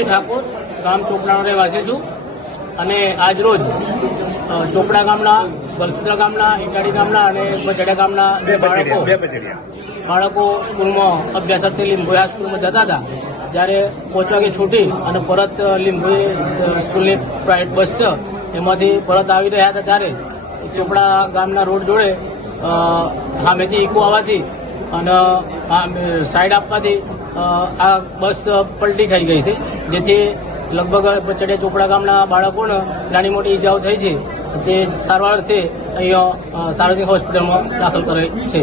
તુલસી ઠાકોર, ગામ ચોપડાનો રહેવાસી છું અને આજરોજ ચોપડા ગામના, ગલસુત્રા ગામના, ઇટાડી ગામના અને બચડા ગામના બાળકો સ્કૂલમાં અભ્યાસાર્થે લીંબોયા સ્કૂલમાં જતા હતા. જ્યારે 5 વાગે છૂટી અને પરત લીંબોઈ સ્કૂલની પ્રાઇવેટ બસ છે એમાંથી પરત આવી રહ્યા હતા ત્યારે ચોપડા ગામના રોડ જોડે સામેથી ઇકો આવવાથી અને સાઈડ આપવાથી આ બસ પલટી ખાઈ ગઈ છે, જેથી લગભગ બચડિયા ચોપડા ગામના બાળકોને નાની મોટી ઈજાઓ થઈ છે. તે સારવારથી અહીંયા સાર્વજનિક હોસ્પિટલમાં દાખલ કરે છે.